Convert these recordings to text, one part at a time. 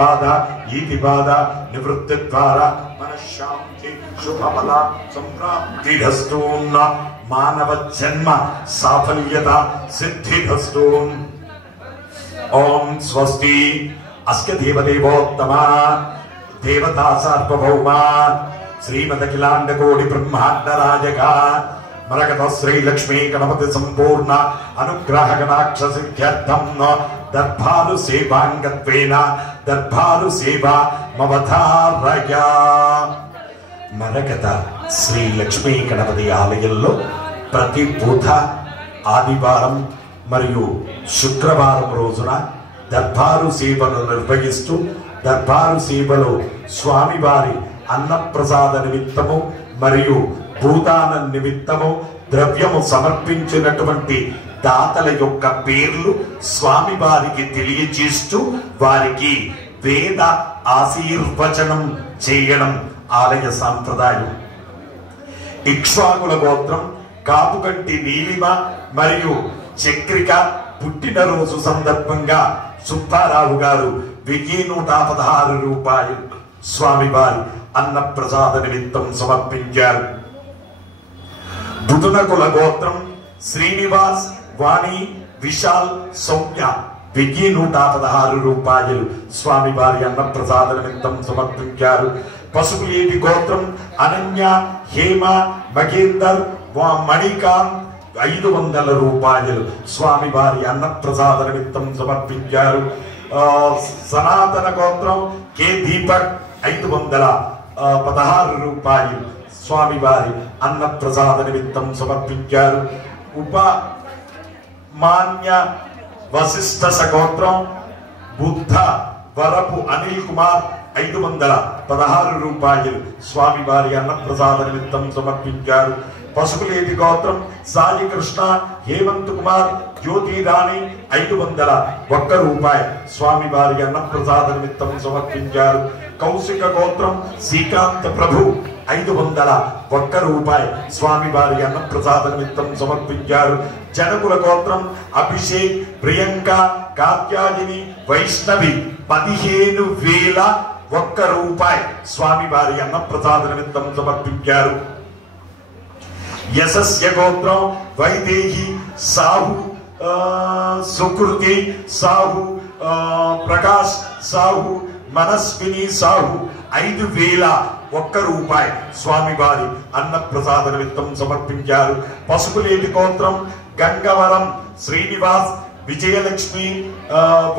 బాధ ఈతి బాధ నివృత్తి ద్వారా మనశ్శాంతి శుభఫల సంప్రాప్తిరస్తూన్న మానవ జన్మ సాఫల్యత సిద్ధిరస్తూన్. ఓం స్వస్తి. అస్య దేవదేవోత్తమ దేవతా సార్వభౌమ శ్రీమదఖిలాండ కోటి బ్రహ్మాండ రాజక మరకత శ్రీ లక్ష్మీ గణపతి సంపూర్ణ అనుగ్రహ గణాక్ష సిద్ధ్యర్థం దర్భాలు సేవాంగత్వేన దర్భాలు సేవా మవధారయ. మరకత శ్రీ లక్ష్మీ గణపతి ఆలయంలో ప్రతి బుధ ఆదివారం మరియు శుక్రవారం రోజున దర్బారు సేవను నిర్వహిస్తూ దర్బారు సేవలో స్వామివారి అన్నప్రసాద నిమిత్తము మరియు భూదాన నిమిత్తము ద్రవ్యము సమర్పించినటువంటి దాతల యొక్క పేర్లు స్వామివారికి తెలియజేస్తూ వారికి వేద ఆశీర్వచనం చేయడం ఆలయ సాంప్రదాయం. ఇక్ష్వాకుల గోత్రం కాపుగంటి నీలిమ మరియు చక్రిక పుట్టినరోజు సందర్భంగా సుబ్బారావు గారు 1116 రూపాయలు స్వామివారి అన్నప్రసాద నిమిత్తం సమర్పించారు. బుధునకుల గోత్రం శ్రీనివాస్ వాణి విశాల్ సౌమ్య 1116 రూపాయలు స్వామివారి అన్నప్రసాద నిమిత్తం సమర్పించారు. పసుపులేటి గోత్రం అనన్య హేమ మగేందర్ మణికాంత్ 500 రూపాయలు స్వామివారి అన్నప్రసాద నిమిత్తం సమర్పించారు. సనాతన గోత్రం కె దీపక్ 516 రూపాయలు స్వామివారి అన్నప్రసాద నిమిత్తం సమర్పించారు. ఉపమాన్య వశిష్ఠ సగోత్రం బుద్ధ వరపు అనిల్ కుమార్ 516 రూపాయలు స్వామివారి అన్నప్రసాద నిమిత్తం సమర్పించారు. పసుపులేటి గోత్రం సాయి కృష్ణ హేమంత్ కుమార్ జ్యోతి రాణి 501 రూపాయి స్వామివారి అన్నప్రసాద నిమిత్తం సమర్పించారు. కౌశిక గోత్రం శ్రీకాంత్ ప్రభు 501 రూపాయి స్వామివారి అన్నప్రసాద నిమిత్తం సమర్పించారు. జనకుల గోత్రం అభిషేక్ ప్రియాంక కాత్యాయని వైష్ణవి 15,001 రూపాయి స్వామివారి అన్నప్రసాద నిమిత్తం సమర్పించారు. యశస్య గోత్రం వైదేహి సాహు సుకృతి సాహు ప్రకాష్ సాహు మనస్విని సాహు 5,001 రూపాయి స్వామివారి అన్నప్రసాద నిమిత్తం సమర్పించారు. పసుపులేటి గోత్రం గంగవరం శ్రీనివాస్ విజయలక్ష్మి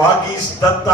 వాగీష్ దత్త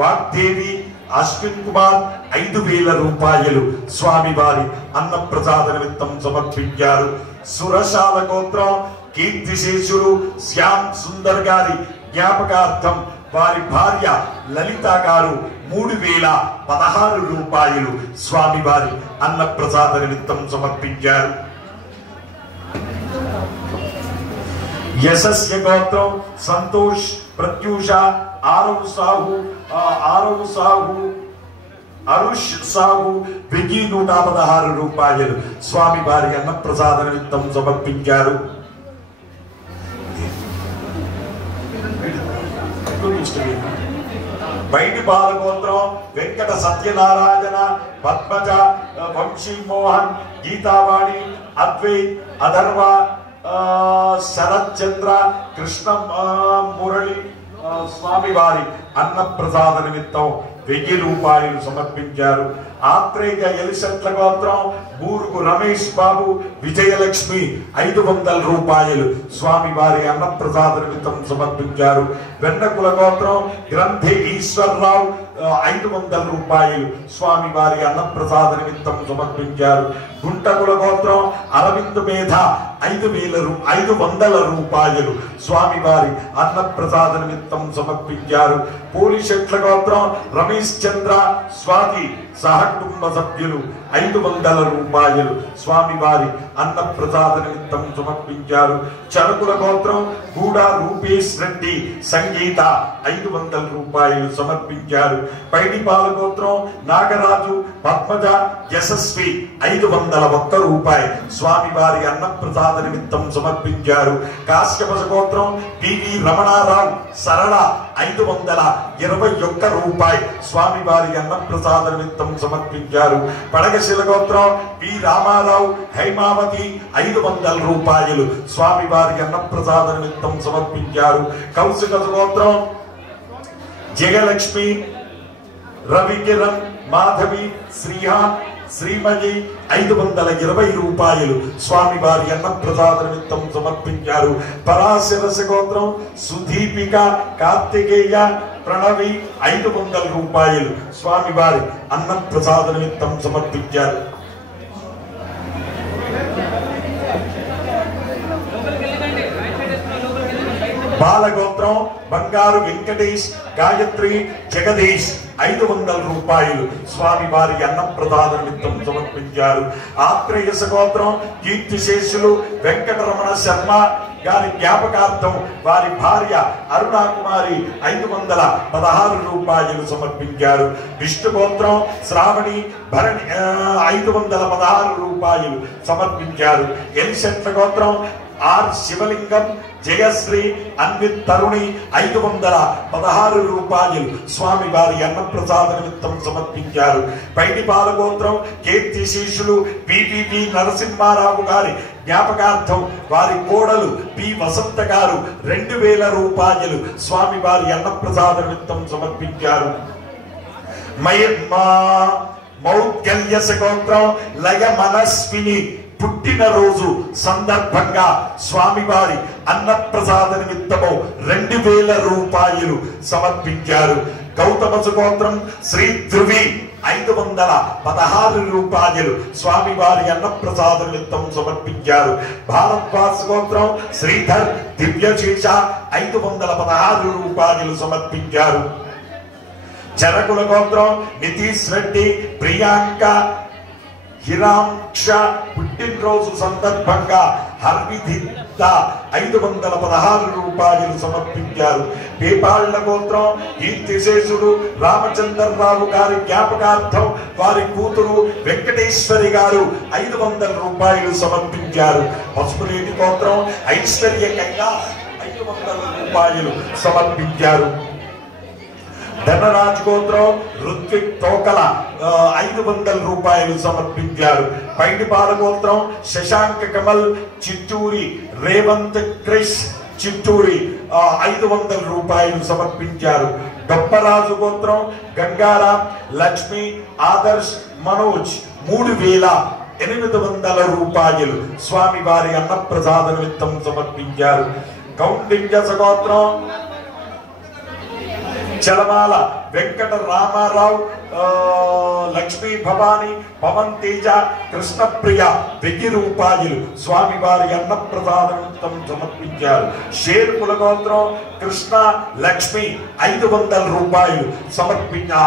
వాగ్దేవి అశ్విన్ కుమార్ 5,000 రూపాయలు స్వామివారి అన్నప్రసాద నిమిత్తం సమర్పించారు. సురశాల గోత్రం కీర్తిశేషులు శ్యామ్ సుందర్ గారి జ్ఞాపకార్థం వారి భార్య లలిత గారు 3,016 రూపాయలు స్వామివారి అన్నప్రసాద నిమిత్తం సమర్పించారు. యశస్య గోత్రం సంతోష్ ప్రత్యూష ఆరవ్ సాహు అరుష్ సాహు 1,116 రూపాయలు స్వామివారి అన్నప్రసాద నిమిత్తం సమర్పించారు. బయటి బాలగోత్రం వెంకట సత్యనారాయణ పద్మజ వంశీ మోహన్ గీతావాణి అద్వైత్ అధర్వ శరత్ చంద్ర కృష్ణ మురళి స్వామివారి అన్నప్రసాద నిమిత్తం 1,000 రూపాయలు సమర్పించారు. ఆత్రేయ ఎలిసెట్ల గోత్రం బూరుగు రమేష్ బాబు విజయలక్ష్మి 500 రూపాయలు స్వామివారి అన్నప్రసాద నిమిత్తం సమర్పించారు. వెన్నకుల గోత్రం గ్రంథి ఈశ్వర్రావు 500 రూపాయలు స్వామివారి అన్నప్రసాద నిమిత్తం సమర్పించారు. గుంటకుల గోత్రం అరవింద్ మేధ 5,500 రూపాయలు స్వామివారి అన్నప్రసాద నిమిత్తం సమర్పించారు. పోలిషెట్ల గోత్రం రమేష్ చంద్ర స్వాతి సహకుటుంబ సభ్యులు 500 రూపాయలు స్వామివారి అన్నప్రసాద నిమిత్తం సమర్పించారు. చరకుల గోత్రం గూడా రూపేష్ రెడ్డి సంగీత 500 రూపాయలు సమర్పించారు. పైడిపాల గోత్రం నాగరాజు పద్మజ యశస్వి 501 రూపాయి స్వామివారి అన్నప్రసాద నిమిత్తం సమర్పించారు. కాశ్యప గోత్రం పివి రమణారావు సరళ 521 రూపాయి స్వామివారి అన్నప్రసాద నిమిత్తం సమర్పించారు. పడగశిల గోత్రం పి రామారావు హైమావతి 500 రూపాయలు స్వామివారి అన్నప్రసాద నిమిత్తం సమర్పించారు. కౌశిక గోత్రం జయలక్ష్మి రవికిరణ్ మాధవి శ్రీహాన్ శ్రీమతి 520 రూపాయలు స్వామివారి అన్నప్రసాద నిమిత్తం సమర్పించారు. పరాశరస గోత్రం సుదీపిక కార్తికేయ ప్రణవి 500 రూపాయలు స్వామివారి అన్నప్రసాద నిమిత్తం సమర్పించారు. బాలగోత్రం బంగారు వెంకటేష్ గాయత్రి జగదీష్ 500 రూపాయలు స్వామివారి అన్నప్రసాద నిమిత్తం సమర్పించారు. ఆత్రేయస గోత్రం కీర్తిశేషులు వెంకటరమణ శర్మ గారి జ్ఞాపకార్థం వారి భార్య అరుణాకుమారి 516 రూపాయలు సమర్పించారు. విష్ణు గోత్రం శ్రావణి భరణి 516 రూపాయలు సమర్పించారు. ఎలిశెట్ల గోత్రం ఆర్ శివలింగం జయశ్రీ అన్విత్ తరుణి 516 రూపాయలు స్వామివారి అన్నప్రసాద నిమిత్తం సమర్పించారు. పైడిపాల గోత్రం కీర్తిశేషులు పివివి నరసింహారావు గారి జ్ఞాపకార్థం వారి కోడలు పి వసంత గారు 2000 రూపాయలు స్వామివారి అన్నప్రసాద నిమిత్తం సమర్పించారు. మౌద్గల్యస గోత్రం లయ మనస్విని పుట్టినరోజు సందర్భంగా స్వామివారి అన్నప్రసాద నిమిత్తము 2000 రూపాయలు సమర్పించారు. గౌతమసు గోత్రం శ్రీ ధ్రువి 516 రూపాయలు స్వామివారి అన్నప్రసాద నిమిత్తం సమర్పించారు. భారద్వాస గోత్రం శ్రీధర్ దివ్యశేష 516 రూపాయలు సమర్పించారు. చరకుల గోత్రం నితీష్ రెడ్డి ప్రియాంక హిరాంక్ష పుట్టినరోజు సందర్భంగా హర్విధిత 516 రూపాయలు సమర్పించారు. పేపాళ్ల గోత్రం కీర్తిశేషుడు రామచంద్రరావు గారి జ్ఞాపకార్థం వారి కూతురు వెంకటేశ్వరి గారు 500 రూపాయలు సమర్పించారు. పసుపులేటి గోత్రం ఐశ్వర్య కైలా 500 రూపాయలు సమర్పించారు. ధనరాజ్ గోత్రం ఋత్విక్ తోకల 500 రూపాయలు సమర్పించారు. పైడిపాల గోత్రం శశాంక కమల్ చిత్తూరి రేవంత్ క్రిష్ చిత్తూరి 500 రూపాయలు సమర్పించారు. డొప్పరాజు గోత్రం గంగారాం లక్ష్మి ఆదర్శ్ మనోజ్ 3800 రూపాయలు స్వామివారి అన్నప్రసాద నిమిత్తం సమర్పించారు. కౌండిన్య గోత్రం చలమాల వెంకట రామారావు లక్ష్మీ భవాని పవన్ తేజ కృష్ణప్రియ 1000 రూపాయలు స్వామివారి అన్నప్రసాద నిమిత్తం సమర్పించారు. షేర్పుల గోత్రం కృష్ణ లక్ష్మి 500 రూపాయలు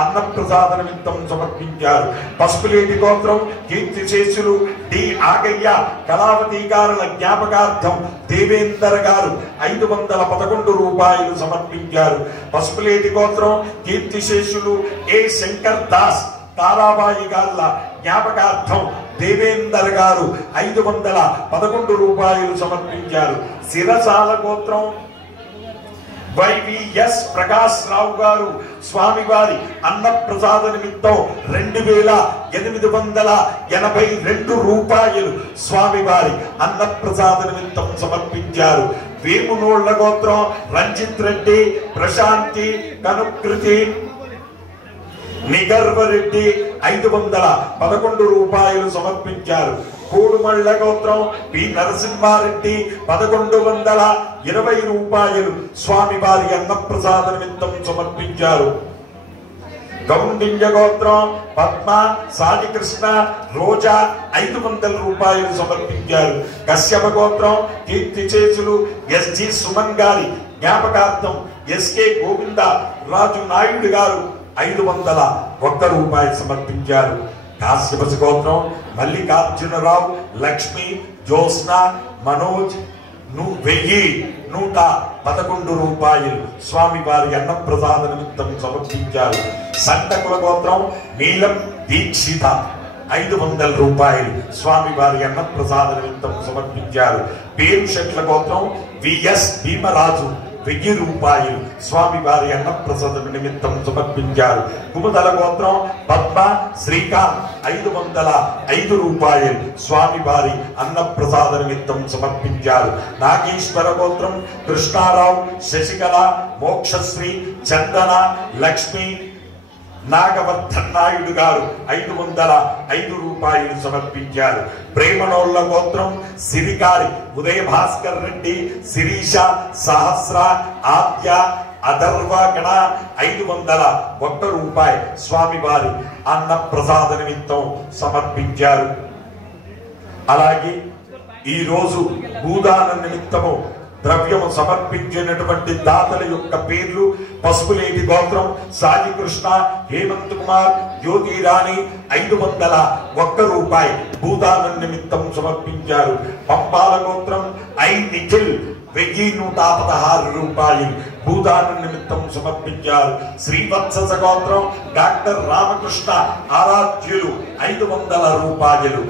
అన్నప్రసాద నిమిత్తం సమర్పించారు. పసుపులేటి గోత్రం కీర్తిశేషులు డి ఆగయ్య కళావతి గారుల జ్ఞాపకార్థం దేవేందర్ గారు 511 రూపాయలు సమర్పించారు. పసుపులేటి గోత్రం కీర్తిశేషులు ఏ శంకర్ దాస్ తారాబాయి గారుల జ్ఞాపకార్థం దేవేందర్ గారు 511 రూపాయలు సమర్పించారు. శిరసాల గోత్రం వైవిఎస్ ప్రకాష్ రావు గారు స్వామివారి అన్నప్రసాద నిమిత్తం 2882 రూపాయలు స్వామివారి అన్నప్రసాద నిమిత్తం సమర్పించారు. వేమునోళ్ల గోత్రం రంజిత్ రెడ్డి ప్రశాంతి కనుకృతి నిగర్వరెడ్డి 511 రూపాయలు సమర్పించారు. కోడుమళ్ళ గోత్రం పి నరసింహారెడ్డి 1120 రూపాయలు స్వామివారి అన్నప్రసాద నిమిత్తం సమర్పించారు. గౌండిన్య గోత్రం పద్మ సాజికృష్ణ రోజా 500 రూపాయలు సమర్పించారు. కశ్యప గోత్రం కీర్తిశేషులు ఎస్జి సుమన్ గారి జ్ఞాపకార్థం ఎస్కే గోవింద రాజు నాయుడు గారు 501 రూపాయలు సమర్పించారు. కాశ్యప గోత్రం మల్లికార్జునరావు లక్ష్మి జ్యోత్స్న మనోజ్ 1111 రూపాయలు స్వామివారి అన్నప్రసాద నిమిత్తం సమర్పించారు. సంటకుల గోత్రం నీలం దీక్షిత 500 రూపాయలు స్వామివారి అన్నప్రసాద నిమిత్తం సమర్పించారు. పేరు శెట్ల గోత్రం విఎస్ భీమరాజు 1000 రూపాయలు స్వామి వారి అన్నప్రసాద నిమిత్తం సమర్పించారు. కుముదల గోత్రం పద్మ శ్రీకాంత్ 505 రూపాయలు స్వామి వారి అన్నప్రసాద నిమిత్తం సమర్పించారు. నాగేశ్వర గోత్రం కృష్ణారావు శశికళ మోక్షశ్రీ చందన లక్ష్మి నాగవర్ధన్ నాయుడు గారు 505 రూపాయలు సమర్పించారు. ప్రేమనోళ్ళ గోత్రం సిరికారి ఉదయ భాస్కర్ రెడ్డి శిరీష సహస్ర ఆద్య అధర్వగణ 501 రూపాయలు స్వామి వారి అన్న ప్రసాద నిమిత్తం సమర్పించారు. అలాగే ఈ రోజు భూదాన నిమిత్తము ద్రవ్యము సమర్పించినటువంటి దాతల యొక్క పేర్లు: పసుపులేటి గోత్రం సాయి కృష్ణ హేమంత్ కుమార్ జ్యోతిరాణి 501 రూపాయి భూదానం నిమిత్తం సమర్పించారు. పంపాల గోత్రం ఐ నిఖిల్ 1116 రూపాయలు భూదానం నిమిత్తం సమర్పించారు. శ్రీవత్స గోత్రం డాక్టర్ రామకృష్ణ ఆరాధ్యులు 500 రూపాయలు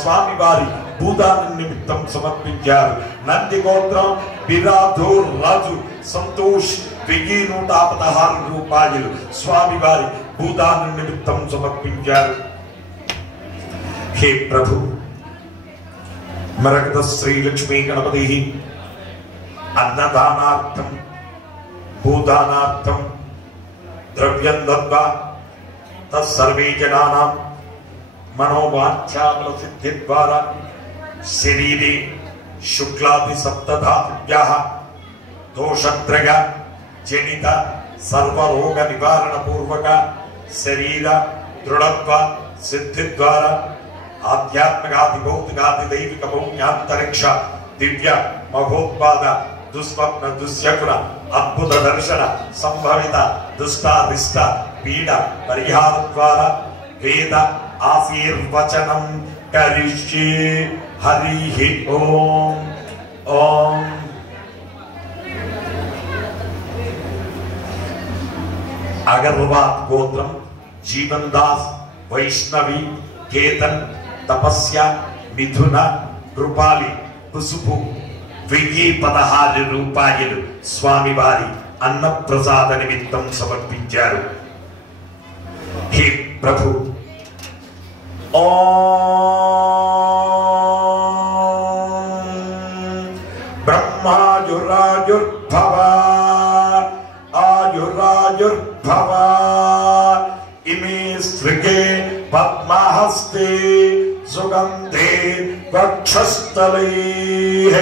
స్వామివారి భూదానం నిమిత్తం సమర్పించారు. నంది గోత్రం బిరాధూర్ రాజు సంతోష్ 1116 రూపాయలు స్వామివారి భూదానం నిమిత్తం సమర్పించారు. హే ప్రభు, మరకత శ్రీ లక్ష్మీ గణపతి అన్నదానార్థం భూదానార్థం ద్రవ్యం దత్వా తత్సర్వే జనానాం మనోవాంఛాఫల సిద్ధి ద్వారా శరీరే శుక్లాది సప్తధాతుభ్యః దోషత్రయ జనిత సర్వరోగ నివారణ పూర్వక శరీర దృఢత్వ సిద్ధి ద్వారా ఆధ్యాత్మికాది భౌతికాది దైవిక భౌమ్యాంతరిక్ష దివ్య మహోత్పాద దుస్వప్న దుశ్శకున అద్భుత దర్శన సంభవిత దుష్టాదిష్ట పీడ పరిహార ద్వారా వేద ఆశీర్వచనం కరిష్యే. హరి ఓం. ఓం అగర్వాల్ గోత్రం జీవన్ దాస్ వైష్ణవి కేతన్ తపస్య మిథున కృపాలి కుసుపు 1016 రూపాయలు స్వామివారి అన్నప్రసాద నిమిత్తం సమర్పించారు. హే ప్రభు, ఓం బ్రహ్మాయురాయుర్భవ ఆయురాయుర్భవ ఇమే స్త్రిగే పద్మహస్తే సుగంధే వక్షస్థలైః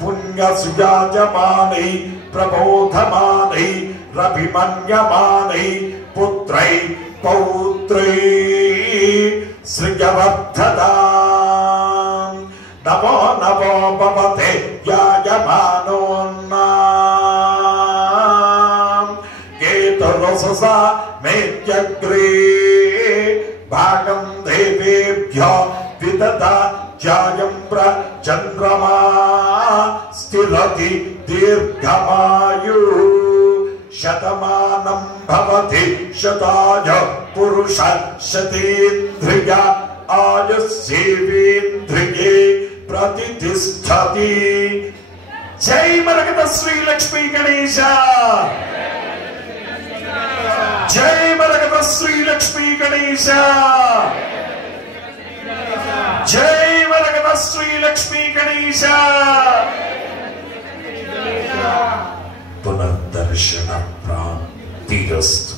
పుణ్యసుయాజమానై ప్రబోధమానై రభిమన్యమానై పుత్రై పౌత్రై శ్రియవర్ధతాం. నమో నమో భవతే యాయమానోన్నాం కేతురససా మేత్యగ్రే భాగం దేవేభ్యో విదదా జాయం ప్రచంద్రమా స్థిరతి దీర్ఘమాయు శతమానం భవతి శతాయ పురుష శతేంద్రియ ఆయుష్యేవేంద్రియే ప్రతిష్ఠతి. జై మరకత శ్రీ లక్ష్మీ గణేశ. జై మరకత శ్రీ లక్ష్మీ గణేశ. జై మరకత శ్రీ లక్ష్మీ గణేశ. పునర్దర్శన ప్రాప్తిరస్తు.